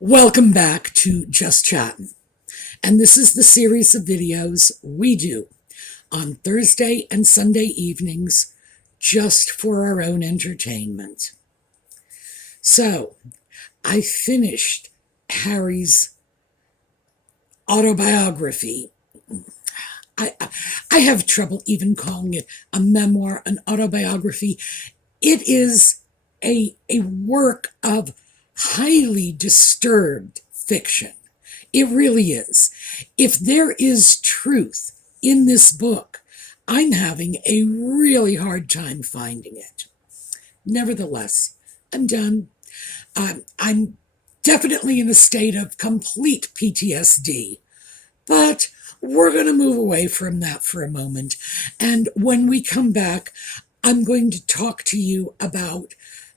Welcome back to Just Chattin', and this is the series of videos we do on Thursday and Sunday evenings just for our own entertainment. So, I finished Harry's autobiography. I have trouble even calling it a memoir, an autobiography. It is a work of highly disturbed fiction. It really is. If there is truth in this book, I'm having a really hard time finding it. Nevertheless, I'm done. I'm definitely in a state of complete PTSD, but we're going to move away from that for a moment. And when we come back, I'm going to talk to you about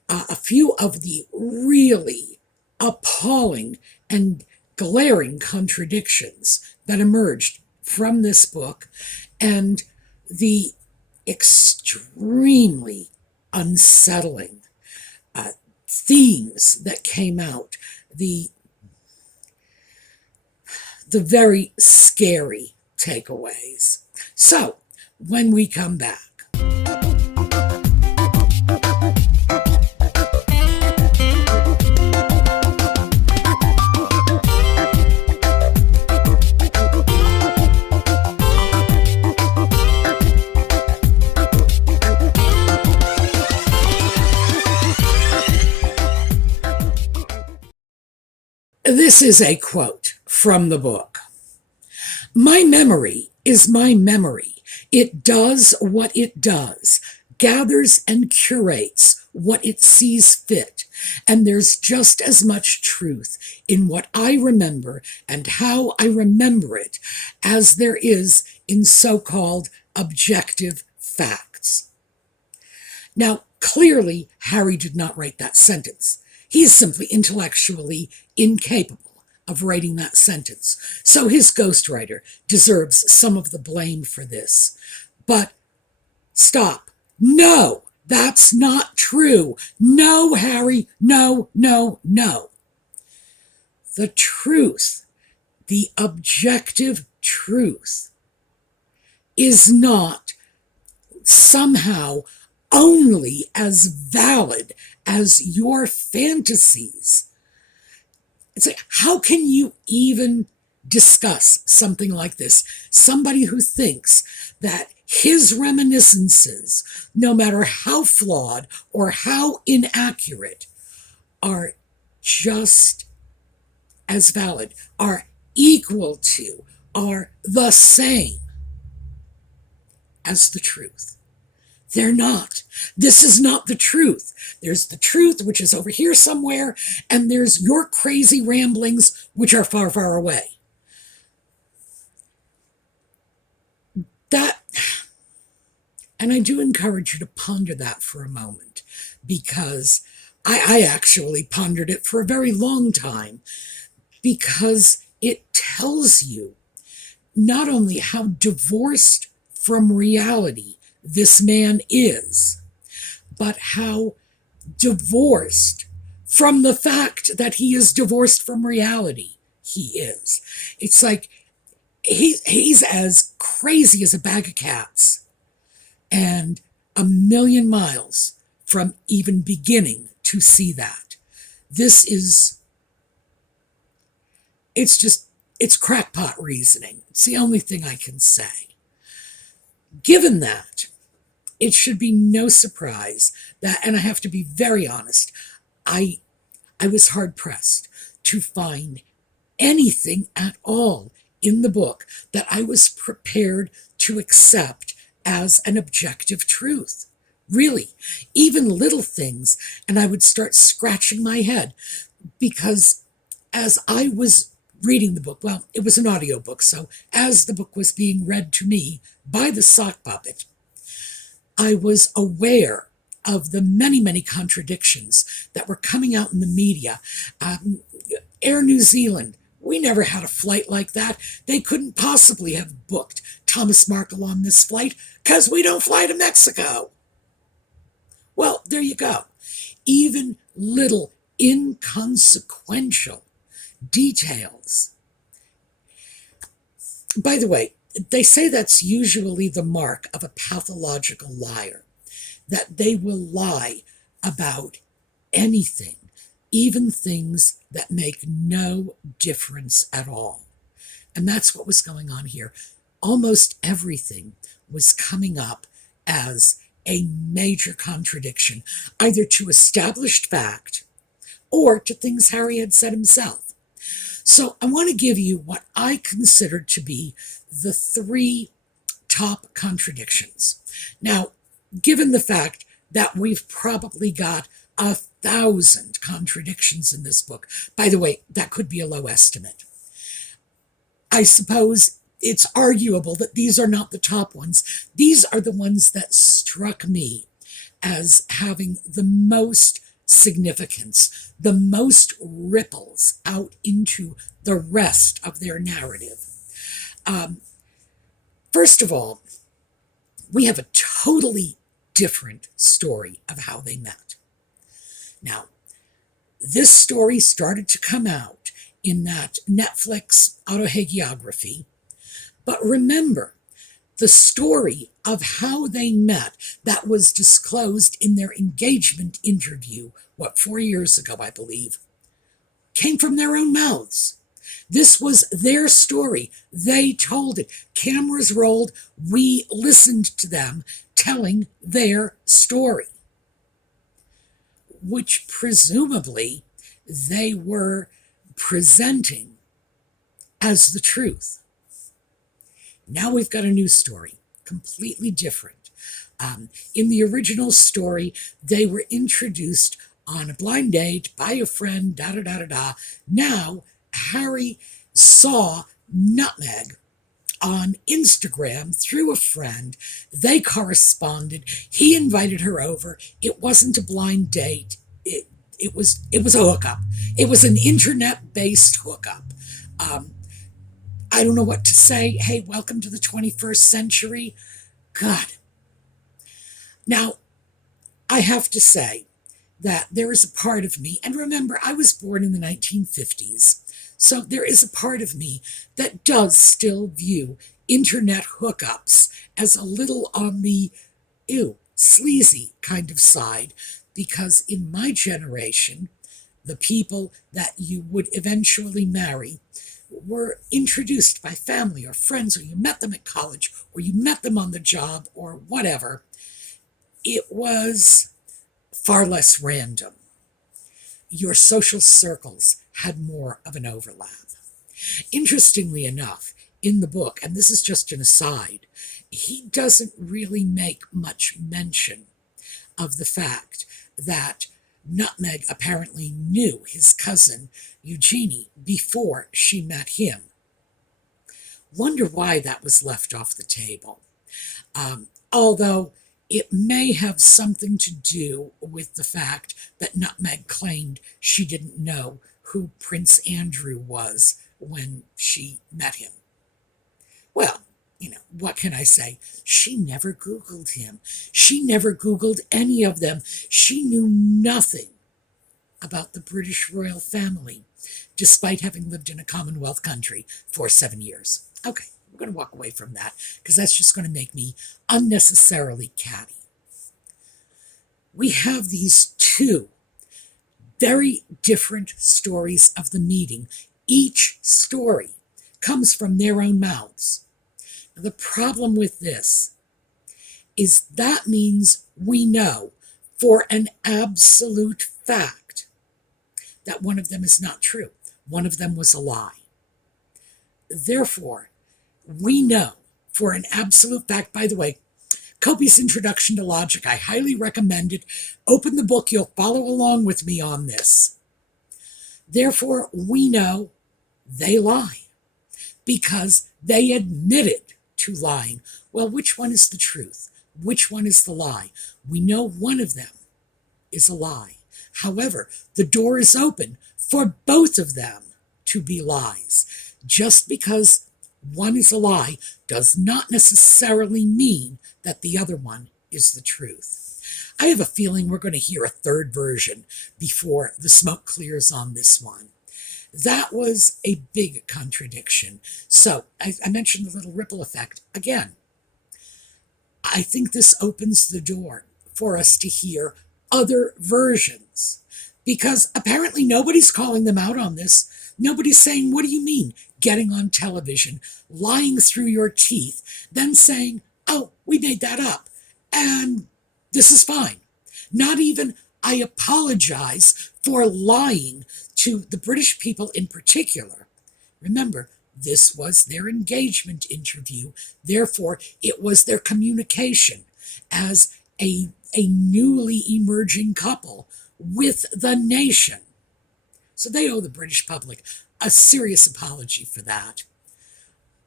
a few of the really appalling and glaring contradictions that emerged from this book and the extremely unsettling themes that came out, the very scary takeaways. So, when we come back. This is a quote from the book. "My memory is my memory. It does what it does, gathers and curates what it sees fit, and there's just as much truth in what I remember and how I remember it as there is in so-called objective facts." Now, clearly, Harry did not write that sentence. He is simply intellectually incapable of writing that sentence. So his ghostwriter deserves some of the blame for this. But stop. No, that's not true. No, Harry, no, no, no. The truth, the objective truth, is not somehow only as valid as your fantasies. It's like, how can you even discuss something like this? Somebody who thinks that his reminiscences, no matter how flawed or how inaccurate, are just as valid, are equal to, are the same as the truth. They're not. This is not the truth. There's the truth, which is over here somewhere, and there's your crazy ramblings, which are far, far away. And I do encourage you to ponder that for a moment, because I actually pondered it for a very long time, because it tells you not only how divorced from reality this man is, but how divorced from the fact that he is divorced from reality he is. It's like he's as crazy as a bag of cats and a million miles from even beginning to see that. It's crackpot reasoning. It's the only thing I can say. Given that, it should be no surprise that, and I have to be very honest, I was hard-pressed to find anything at all in the book that I was prepared to accept as an objective truth. Really, even little things, and I would start scratching my head, because as I was reading the book, well, it was an audiobook, so as the book was being read to me by the sock puppet, I was aware of the many, many contradictions that were coming out in the media. Air New Zealand, we never had a flight like that. They couldn't possibly have booked Thomas Markle on this flight because we don't fly to Mexico. Well, there you go. Even little inconsequential details. By the way, they say that's usually the mark of a pathological liar, that they will lie about anything, even things that make no difference at all. And that's what was going on here. Almost everything was coming up as a major contradiction, either to established fact or to things Harry had said himself. So I want to give you what I consider to be the three top contradictions. Now, given the fact that we've probably got 1,000 contradictions in this book, by the way, that could be a low estimate. I suppose it's arguable that these are not the top ones. These are the ones that struck me as having the most significance, the most ripples out into the rest of their narrative. First of all, we have a totally different story of how they met. Now, this story started to come out in that Netflix autohagiography, but remember, the story of how they met that was disclosed in their engagement interview, 4 years ago, I believe, came from their own mouths. This was their story. They told it. Cameras rolled. We listened to them telling their story, which presumably they were presenting as the truth. Now we've got a new story, completely different. In the original story, they were introduced on a blind date by a friend, da-da-da-da-da. Now, Harry saw Nutmeg on Instagram through a friend. They corresponded. He invited her over. It wasn't a blind date. It was a hookup. It was an internet-based hookup. I don't know what to say. Hey, welcome to the 21st century. God. Now, I have to say that there is a part of me, and remember, I was born in the 1950s, so there is a part of me that does still view internet hookups as a little on the, sleazy kind of side, because in my generation, the people that you would eventually marry were introduced by family or friends, or you met them at college, or you met them on the job, or whatever. It was far less random. Your social circles had more of an overlap. Interestingly enough, in the book, and this is just an aside, he doesn't really make much mention of the fact that Nutmeg apparently knew his cousin Eugenie before she met him. Wonder why that was left off the table. Although it may have something to do with the fact that Nutmeg claimed she didn't know who Prince Andrew was when she met him. Well, what can I say? She never Googled him. She never Googled any of them. She knew nothing about the British royal family, despite having lived in a Commonwealth country for 7 years. Okay, we're going to walk away from that, because that's just going to make me unnecessarily catty. We have these two very different stories of the meeting. Each story comes from their own mouths. The problem with this is that means we know for an absolute fact that one of them is not true. One of them was a lie. Therefore, we know for an absolute fact, by the way, copious introduction to logic, I highly recommend it. Open the book, you'll follow along with me on this. Therefore, we know they lie because they admitted to lying. Well, which one is the truth? Which one is the lie? We know one of them is a lie. However, the door is open for both of them to be lies. Just because one is a lie does not necessarily mean that the other one is the truth. I have a feeling we're going to hear a third version before the smoke clears on this one. That was a big contradiction. So I mentioned the little ripple effect. Again, I think this opens the door for us to hear other versions because apparently nobody's calling them out on this. Nobody's saying, what do you mean? Getting on television, lying through your teeth, then saying, oh, we made that up. And this is fine. Not even, I apologize for lying to the British people in particular. Remember, this was their engagement interview. Therefore, it was their communication as a newly emerging couple with the nation. So they owe the British public a serious apology for that.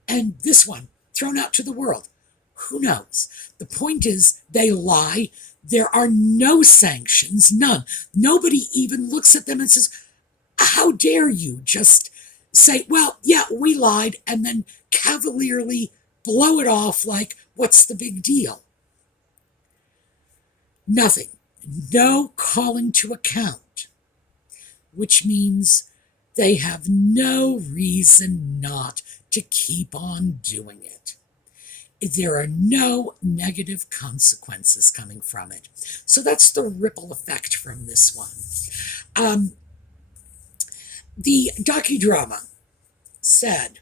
And this one, thrown out to the world. Who knows? The point is, they lie. There are no sanctions, none. Nobody even looks at them and says, how dare you just say, well, yeah, we lied, and then cavalierly blow it off like, what's the big deal? Nothing. No calling to account, which means they have no reason not to keep on doing it. There are no negative consequences coming from it. So that's the ripple effect from this one. The docudrama said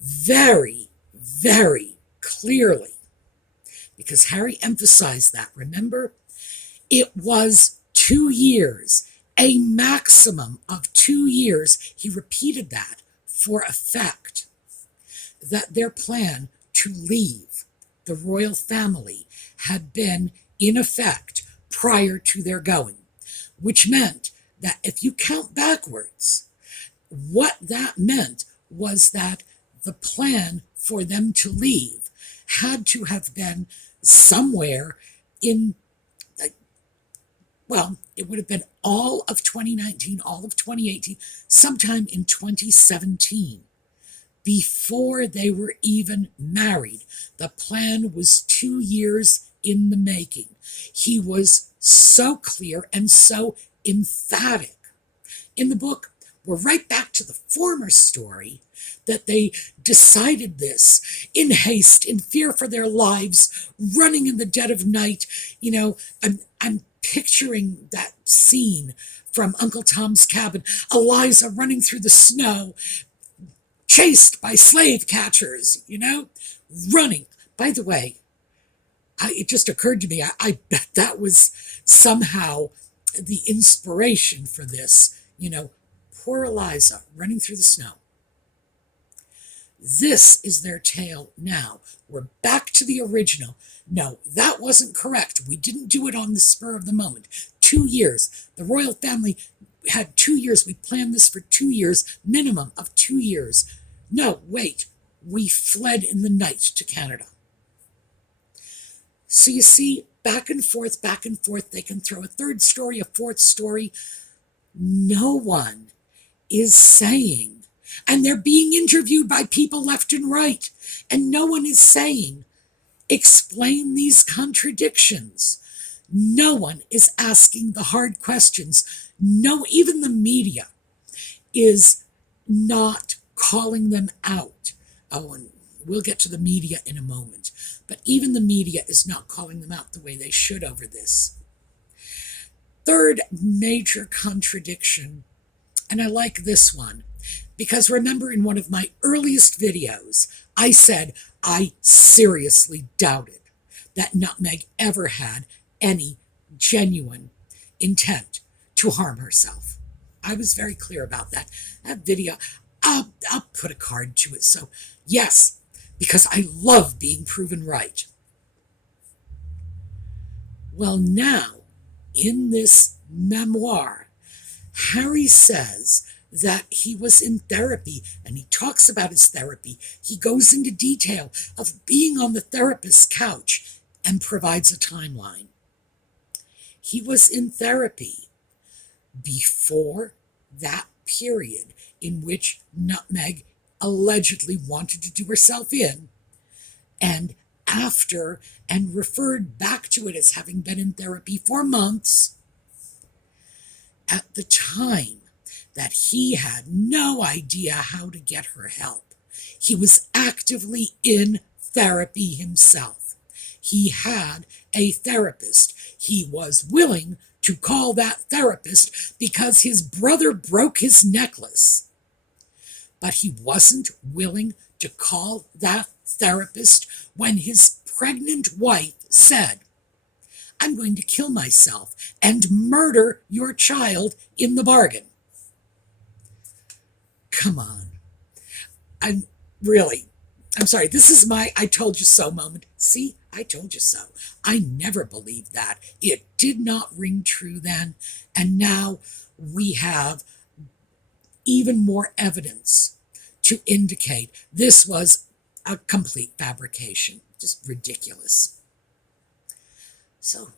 very, very clearly, because Harry emphasized that, remember, it was 2 years, a maximum of 2 years. He repeated that for effect, that their plan to leave the royal family had been in effect prior to their going, which meant that if you count backwards, what that meant was that the plan for them to leave had to have been somewhere in, well, it would have been all of 2019, all of 2018, sometime in 2017, before they were even married. The plan was 2 years in the making. He was so clear and so emphatic. In the book, we're right back to the former story that they decided this in haste, in fear for their lives, running in the dead of night. You know, I'm picturing that scene from Uncle Tom's Cabin, Eliza running through the snow, chased by slave catchers, running. By the way, it just occurred to me, I bet that was somehow the inspiration for this, poor Eliza running through the snow. This is their tale now. We're back to the original. No, that wasn't correct. We didn't do it on the spur of the moment. 2 years. The royal family had 2 years. We planned this for 2 years, minimum of 2 years. No, wait. We fled in the night to Canada. So you see, back and forth, they can throw a third story, a fourth story. No one is saying, and they're being interviewed by people left and right, and no one is saying, explain these contradictions. No one is asking the hard questions. No, even the media is not calling them out. Oh, and we'll get to the media in a moment. But even the media is not calling them out the way they should over this. Third major contradiction, and I like this one, because remember in one of my earliest videos, I said I seriously doubted that Nutmeg ever had any genuine intent to harm herself. I was very clear about that. That video, I'll put a card to it. So yes, because I love being proven right. Well, now, in this memoir, Harry says that he was in therapy, and he talks about his therapy. He goes into detail of being on the therapist's couch and provides a timeline. He was in therapy before that period in which Nutmeg allegedly wanted to do herself in, and after, and referred back to it as having been in therapy for months. At the time that he had no idea how to get her help. He was actively in therapy himself. He had a therapist. He was willing to call that therapist because his brother broke his necklace. But he wasn't willing to call that therapist when his pregnant wife said, "I'm going to kill myself and murder your child in the bargain." Come on. I'm I'm sorry. This is my "I told you so" moment. See, I told you so. I never believed that. It did not ring true then. And now we have even more evidence to indicate this was a complete fabrication. Just ridiculous. So,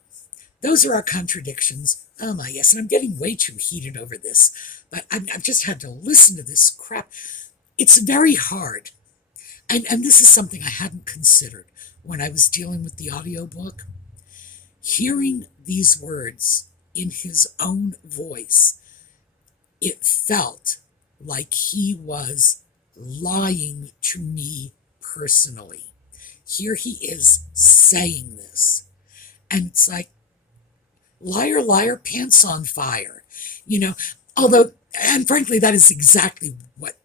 those are our contradictions. Oh my, yes, and I'm getting way too heated over this, but I've just had to listen to this crap. It's very hard. And this is something I hadn't considered when I was dealing with the audiobook. Hearing these words in his own voice, it felt like he was lying to me personally. Here he is saying this. And it's like, liar, liar, pants on fire. You know, although, and frankly, that is exactly what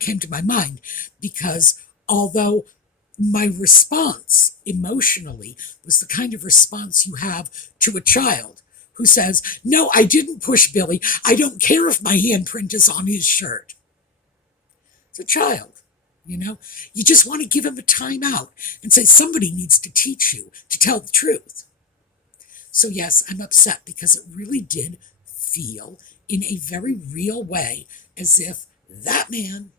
came to my mind, because although my response emotionally was the kind of response you have to a child who says, "No, I didn't push Billy. I don't care if my handprint is on his shirt." It's a child, You just want to give him a timeout and say somebody needs to teach you to tell the truth. So yes, I'm upset because it really did feel in a very real way as if that man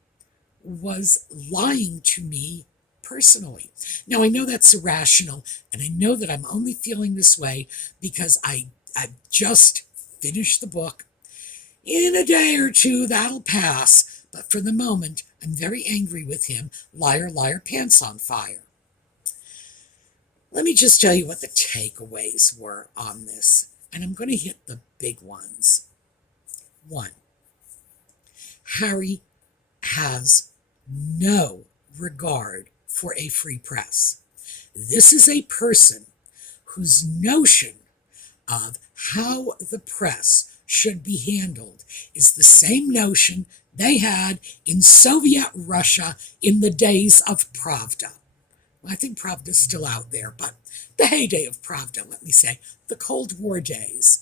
was lying to me personally. Now, I know that's irrational, and I know that I'm only feeling this way because I've just finished the book. In a day or two, that'll pass, but for the moment, I'm very angry with him. Liar, liar, pants on fire. Let me just tell you what the takeaways were on this, and I'm going to hit the big ones. 1, Harry has no regard for a free press. This is a person whose notion of how the press should be handled is the same notion they had in Soviet Russia in the days of Pravda. Well, I think Pravda's still out there, but the heyday of Pravda, let me say, the Cold War days,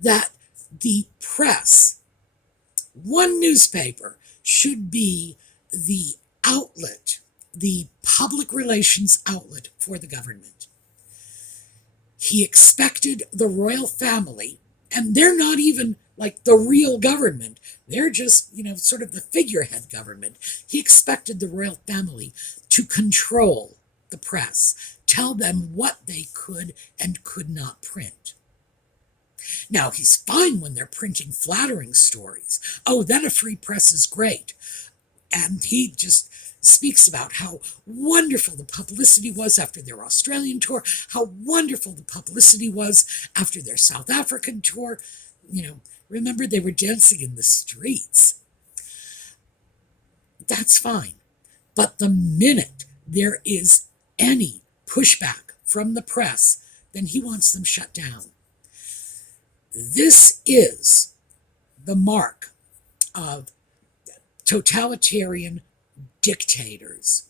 that the press, one newspaper, should be the outlet, the public relations outlet for the government. He expected the royal family, and they're not even like the real government, they're just, sort of the figurehead government. He expected the royal family to control the press, tell them what they could and could not print. Now, he's fine when they're printing flattering stories. Oh, then a free press is great. And he just speaks about how wonderful the publicity was after their Australian tour, how wonderful the publicity was after their South African tour. Remember, they were dancing in the streets. That's fine. But the minute there is any pushback from the press, then he wants them shut down. This is the mark of totalitarian dictators.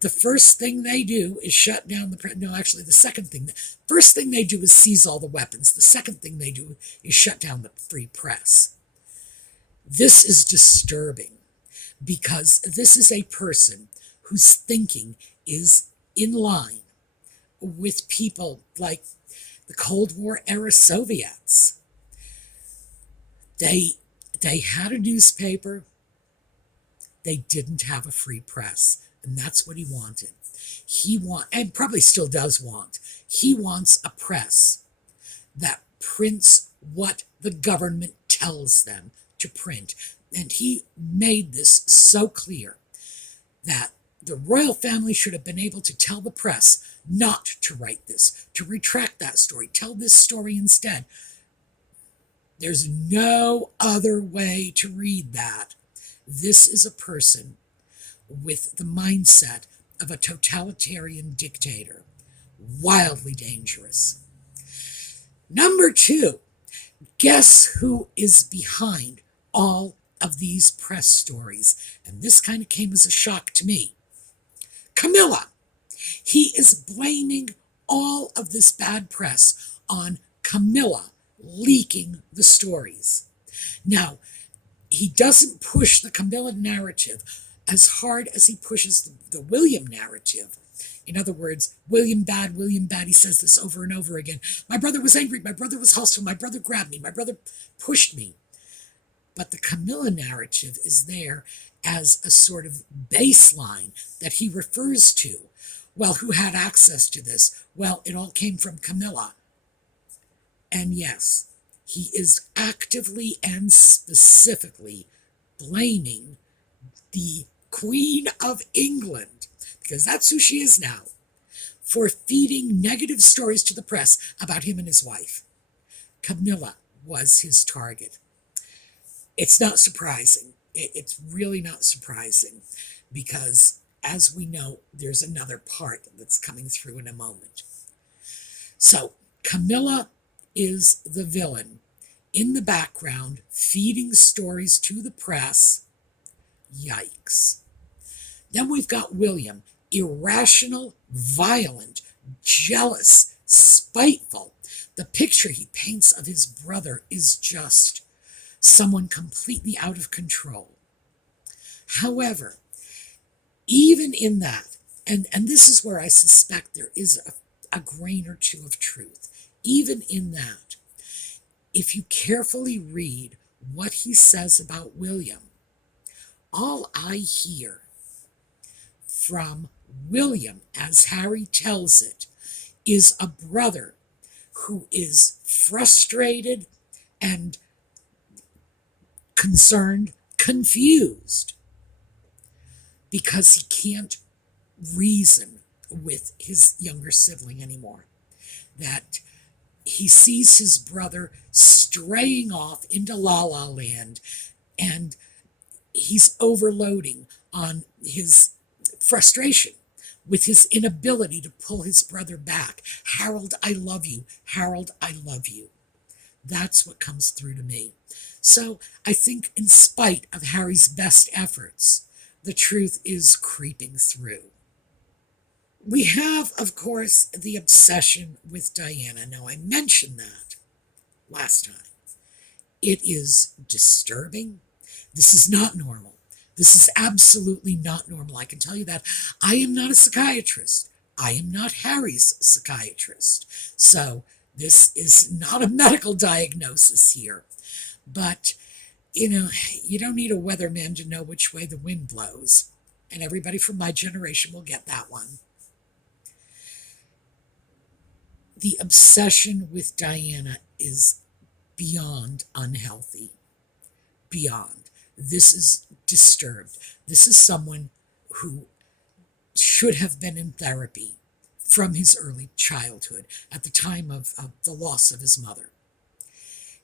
The first thing they do is shut down the press. No, actually, the second thing. First thing they do is seize all the weapons. The second thing they do is shut down the free press. This is disturbing because this is a person whose thinking is in line with people like the Cold War era Soviets. They had a newspaper. They didn't have a free press, and that's what he wanted. And probably still does want. He wants a press that prints what the government tells them to print. And he made this so clear that the royal family should have been able to tell the press not to write this, to retract that story, tell this story instead. There's no other way to read that. This is a person with the mindset of a totalitarian dictator. Wildly dangerous. Number two, guess who is behind all of these press stories? And this kind of came as a shock to me. Camilla. He is blaming all of this bad press on Camilla leaking the stories. Now, he doesn't push the Camilla narrative as hard as he pushes the William narrative. In other words, William bad, William bad. He says this over and over again. My brother was angry. My brother was hostile. My brother grabbed me. My brother pushed me. But the Camilla narrative is there as a sort of baseline that he refers to. Well, who had access to this? Well, it all came from Camilla. And yes, he is actively and specifically blaming the Queen of England, because that's who she is now, for feeding negative stories to the press about him and his wife. Camilla was his target. It's not surprising. It's really not surprising, because as we know, there's another part that's coming through in a moment. So Camilla is the villain in the background, feeding stories to the press. Yikes. Then we've got William, irrational, violent, jealous, spiteful. The picture he paints of his brother is just someone completely out of control. However, even in that, and this is where I suspect there is a grain or two of truth, even in that, if you carefully read what he says about William, all I hear from William, as Harry tells it, is a brother who is frustrated and concerned, confused, because he can't reason with his younger sibling anymore. That he sees his brother straying off into La La Land, and he's overloading on his frustration with his inability to pull his brother back. Harold, I love you. Harold, I love you. That's what comes through to me. So I think in spite of Harry's best efforts, the truth is creeping through. We have, of course, the obsession with Diana. Now, I mentioned that last time. It is disturbing. This is not normal. This is absolutely not normal. I can tell you that. I am not a psychiatrist. I am not Harry's psychiatrist. So this is not a medical diagnosis here. But, you don't need a weatherman to know which way the wind blows. And everybody from my generation will get that one. The obsession with Diana is beyond unhealthy. Beyond. This is disturbed. This is someone who should have been in therapy from his early childhood at the time of the loss of his mother.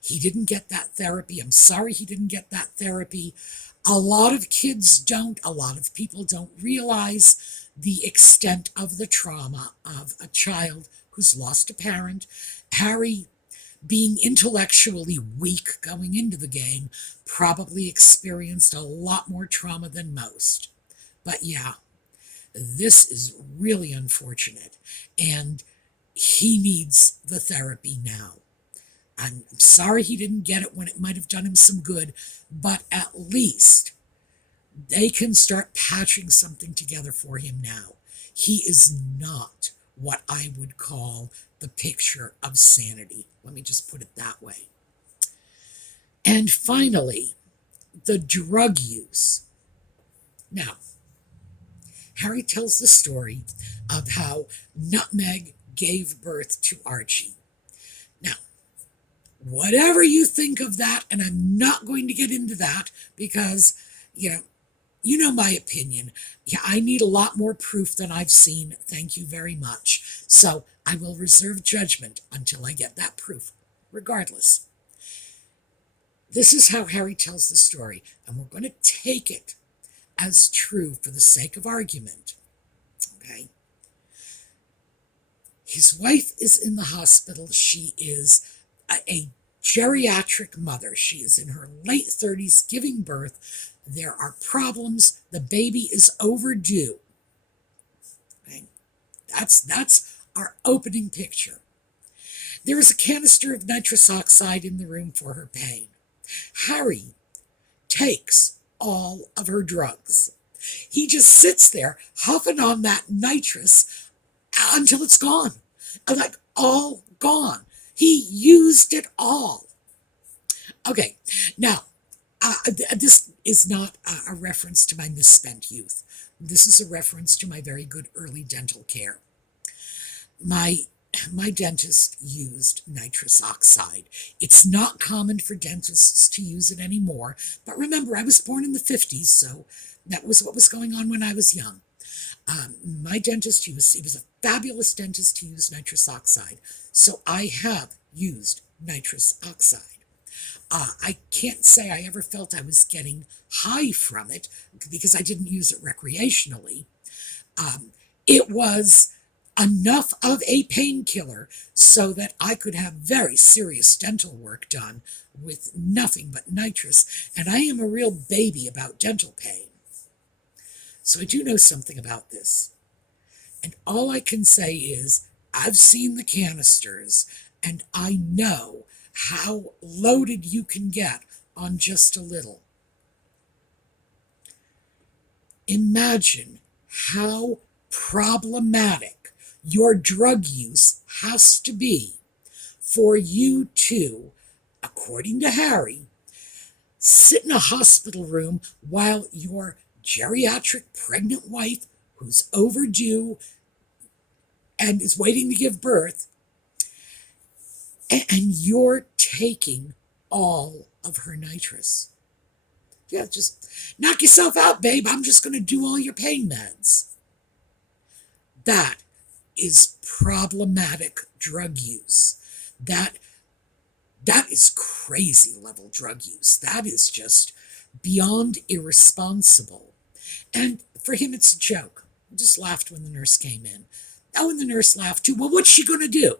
He didn't get that therapy. I'm sorry he didn't get that therapy. A lot of kids don't. A lot of people don't realize the extent of the trauma of a child who's lost a parent. Harry, being intellectually weak going into the game, probably experienced a lot more trauma than most. But yeah, this is really unfortunate, and he needs the therapy now. I'm sorry he didn't get it when it might have done him some good, but at least they can start patching something together for him now. He is not what I would call the picture of sanity. Let me just put it that way. And finally, the drug use. Now, Harry tells the story of how Nutmeg gave birth to Archie. Now, whatever you think of that, and I'm not going to get into that because, you know my opinion. Yeah, I need a lot more proof than I've seen. Thank you very much. So I will reserve judgment until I get that proof, regardless. This is how Harry tells the story, and we're going to take it as true for the sake of argument. Okay? His wife is in the hospital. She is a geriatric mother. She is in her late 30s giving birth. There are problems. The baby is overdue. Okay? That's our opening picture. There is a canister of nitrous oxide in the room for her pain. Harry takes all of her drugs. He just sits there huffing on that nitrous until it's gone. Like, all gone. He used it all. Okay, now, this is not a reference to my misspent youth. This is a reference to my very good early dental care. My dentist used nitrous oxide. It's not common for dentists to use it anymore, but remember, I was born in the 50s, so that was what was going on when I was young. My dentist, he was a fabulous dentist. He used nitrous oxide, so I have used nitrous oxide. I can't say I ever felt I was getting high from it because I didn't use it recreationally. It was enough of a painkiller so that I could have very serious dental work done with nothing but nitrous, and I am a real baby about dental pain. So I do know something about this. And all I can say is I've seen the canisters, and I know how loaded you can get on just a little. Imagine how problematic your drug use has to be for you to, according to Harry, sit in a hospital room while your geriatric pregnant wife, who's overdue and is waiting to give birth, and you're taking all of her nitrous. Yeah, just knock yourself out, babe. I'm just going to do all your pain meds. That is problematic drug use. That is crazy level drug use. That is just beyond irresponsible. And for him, it's a joke. He just laughed when the nurse came in. Oh, and the nurse laughed too. Well, what's she going to do?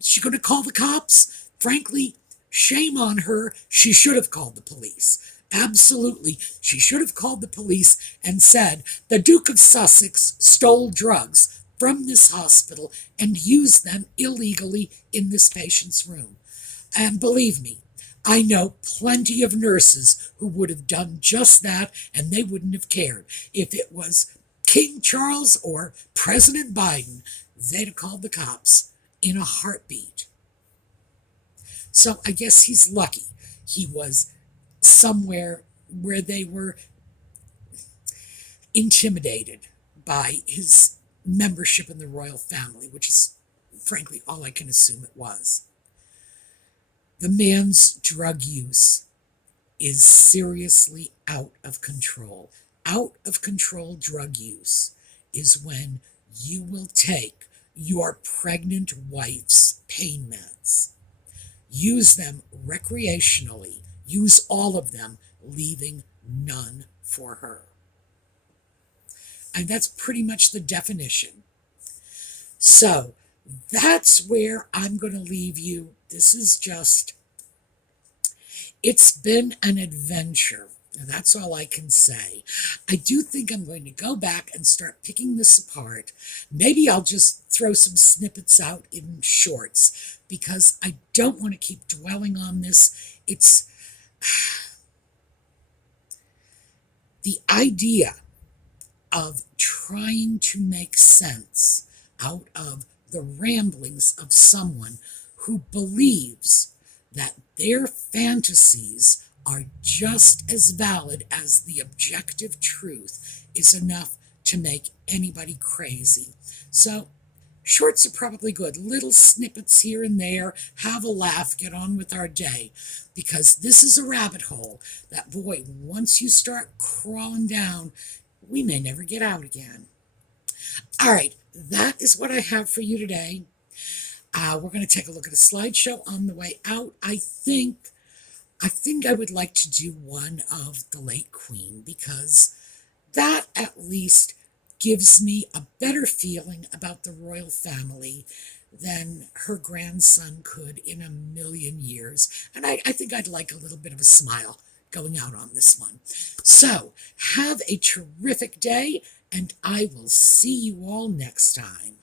She going to call the cops? Frankly, shame on her. She should have called the police. Absolutely. She should have called the police and said, the Duke of Sussex stole drugs from this hospital and used them illegally in this patient's room. And believe me, I know plenty of nurses who would have done just that, and they wouldn't have cared. If it was King Charles or President Biden, they'd have called the cops in a heartbeat. So I guess he's lucky he was somewhere where they were intimidated by his membership in the royal family, which is frankly all I can assume it was. The man's drug use is seriously out of control. Out of control drug use is when you will take your pregnant wife's pain meds, use them recreationally, use all of them, leaving none for her. And that's pretty much the definition. So that's where I'm going to leave you. This is just, it's been an adventure. And that's all I can say. I do think I'm going to go back and start picking this apart. Maybe I'll just throw some snippets out in shorts because I don't want to keep dwelling on this. It's the idea of trying to make sense out of the ramblings of someone who believes that their fantasies are just as valid as the objective truth is enough to make anybody crazy. So shorts are probably good. Little snippets here and there, have a laugh, get on with our day. Because this is a rabbit hole that, boy, once you start crawling down, we may never get out again. All right, that is what I have for you today. We're going to take a look at a slideshow on the way out. I think I think I would like to do one of the late Queen because that at least gives me a better feeling about the royal family than her grandson could in a million years. And I think I'd like a little bit of a smile going out on this one. So have a terrific day, and I will see you all next time.